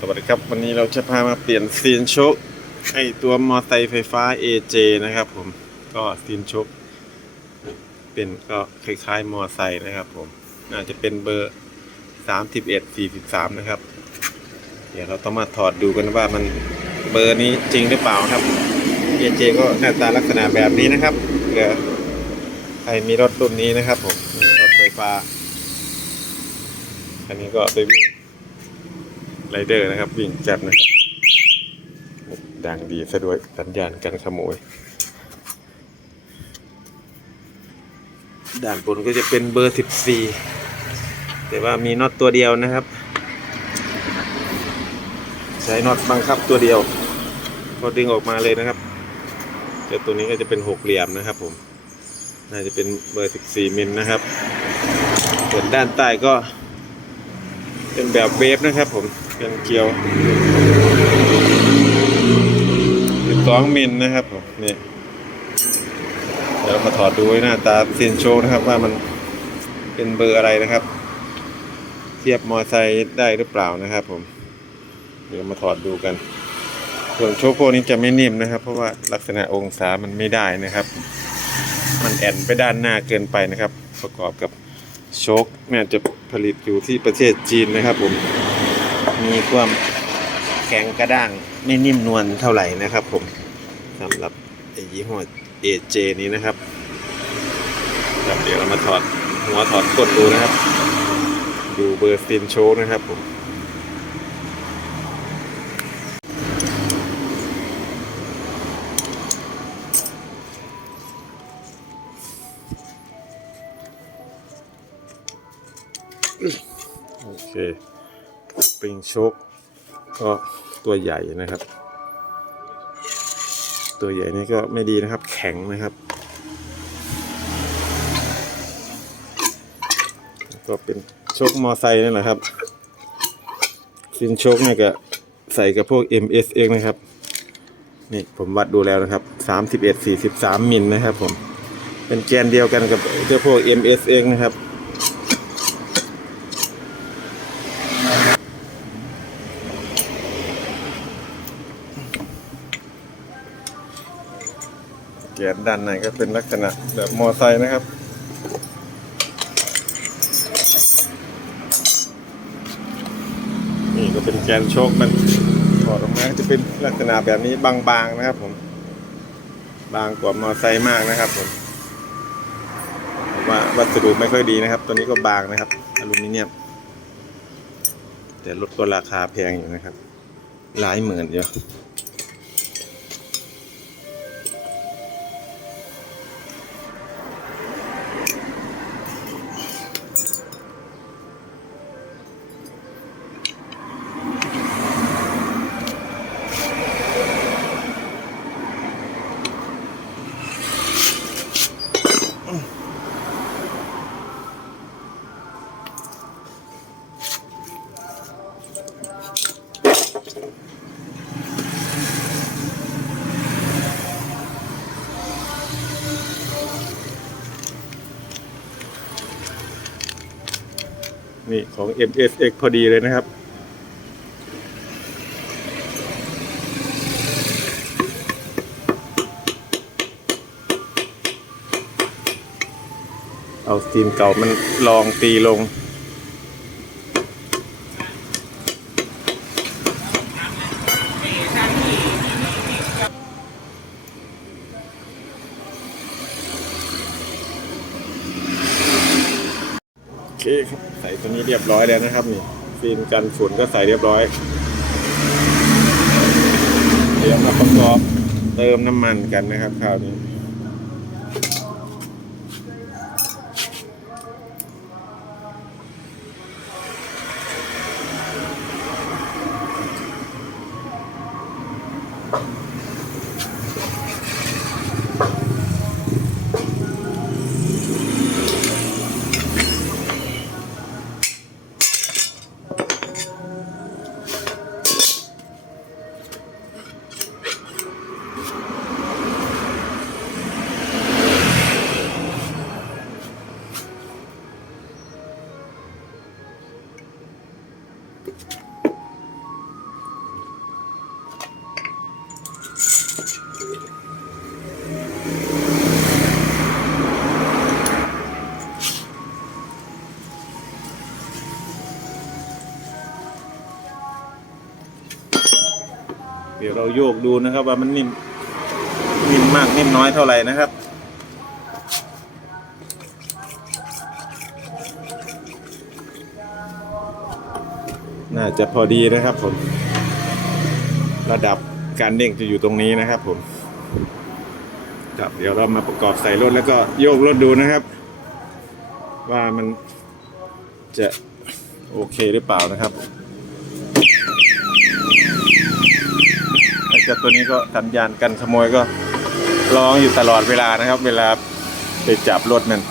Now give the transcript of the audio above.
สวัสดีครับ วันนี้เราจะพามาเปลี่ยนซีนชคไอตัวมอไซค์ไฟฟ้า AJ นะครับผมก็ซีนชคเป็นก็คล้ายๆมอไซค์นะครับผมน่าจะเป็นเบอร์ 31 43 นะครับ เดี๋ยวเราต้องมาถอดดูกันว่ามันเบอร์นี้จริงหรือเปล่าครับ AJ ก็หน้าตาลักษณะแบบนี้นะครับเผื่อใครมีรถรุ่นนี้นะครับผมรถไฟฟ้าอันนี้ก็ไปวิ่ง ไรเดอร์นะครับ วิ่งจัดนะครับ ดังดีซะด้วยสัญญาณการขโมย ด้านบนก็จะเป็นเบอร์ 14 แต่ว่ามีน็อตตัวเดียวนะครับ ใช้น็อตบังคับตัวเดียวพอดึงออกมาเลยนะครับเดี๋ยวตัวนี้ก็จะเป็นหกเหลี่ยมนะครับผม น่าจะเป็นเบอร์ 14 มิลนะครับส่วนด้านใต้ก็เป็นแบบเวฟนะครับผม เป็นเกลียวเป็นสองมิลนะครับผมนี่เดี๋ยวมาถอดดูหน้าตาเซียนโชว์นะครับว่ามันเป็นเบอร์อะไรนะครับ เทียบมอไซค์ได้หรือเปล่านะครับ ผม เดี๋ยวมาถอดดูกัน ส่วนโชว์พวกนี้จะไม่นิ่มนะครับ เพราะว่าลักษณะองศามันไม่ได้นะครับ มันแอนไปด้านหน้าเกินไปนะครับ ประกอบกับโชคเนี่ยจะผลิตอยู่ที่ประเทศจีนนะครับผม มีความแข็งกระด้างไม่นิ่มนวลเท่าไหร่นะครับผมสำหรับไอ้ยี่ห้อ AJ นี้นะครับครับเดี๋ยวเรามาถอดหัวถอดก้นดูนะครับ ดูเบอร์สตินโชคนะครับผมโอเค ปริงโชคก็ตัวใหญ่นะครับ ตัวใหญ่นี่ก็ไม่ดีนะครับ แข็งนะครับ ก็เป็นโชคมอไซค์นั่แหละครับซินโชคเนี่ยก็ใส่กับพวก MS เองนะครับ นี่ผมวัดดูแล้วนะครับ 31 43มิลนะครับผม เป็นแกนเดียวกันกับเจ้าพวก MS เองนะครับ กียร์ด้านในก็เป็นลักษณะแบบมอไซค์นะครับ นี่ก็เป็นแกนโชคมันถอดออกมาจะเป็นลักษณะแบบนี้บางๆนะครับผม บางกว่ามอไซค์มากนะครับผมว่าวัสดุไม่ค่อยดีนะครับ ตัวนี้ก็บางนะครับอลูมิเนียม แต่รถก็ราคาแพงอยู่นะครับ หลายหมื่นอยู่ นี่ของ MSX พอดีเลยนะครับ เอาสตีมเก่ามันลองตีลง คใส่ตัวนี้เรียบร้อยแล้วนะครับนี่ฟิล์มกันฝุ่นก็ใส่เรียบร้อยเดี๋ยวมาประกอบเติมน้ำมันกันนะครับคราวนี้ เดี๋ยวเราโยกดูนะครับว่ามันนิ่มนิ่มมากนิ่มน้อยเท่าไหร่นะครับ น่าจะพอดีนะครับผม ระดับการเด้งจะอยู่ตรงนี้นะครับผมครับเดี๋ยวเรามาประกอบใส่รถแล้วก็โยกรถดูนะครับ ว่ามันจะโอเคหรือเปล่านะครับไอ้เจ้าตัวนี้ก็สัญญาณกันขโมยก็ร้องอยู่ตลอดเวลานะครับ เวลาไปจับรถนั่น